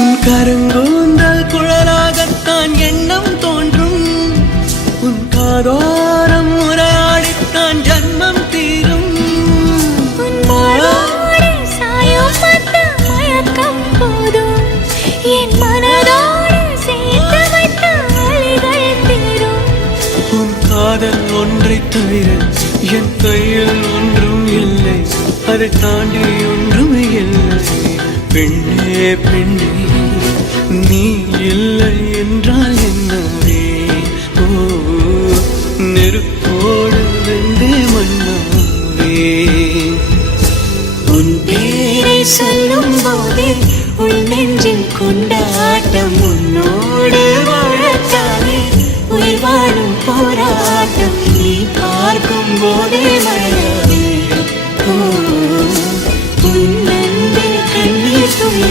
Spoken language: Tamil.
உன் கருங்கூந்தல் குழலாகத்தான் எண்ணம் தோன்றும். உன் காதோரம் உரையாடித்தான் ஜன்மம் தீரும். என் மனதோடு சேர்த்து வைத்த வழிகள் தீரும். உன் காதல் ஒன்றை தவிர என் கையில் ஒன்றும் இல்லை, அதை தாண்டி ஒன்றும் இல்லை. பெண்ணே பெண்ணே நீ இல்லை என்றால் என்னவே? ஓ நெருப்போடு வெந்தே மண்ணாவே. உன் பேரை சொல்லும் போதே உள் நெஞ்சில் கொண்டாட்டம். உன்னோடு வாழத்தானே உயிர் வாழும் போராட்டம். நீ பார்க்கும் போதே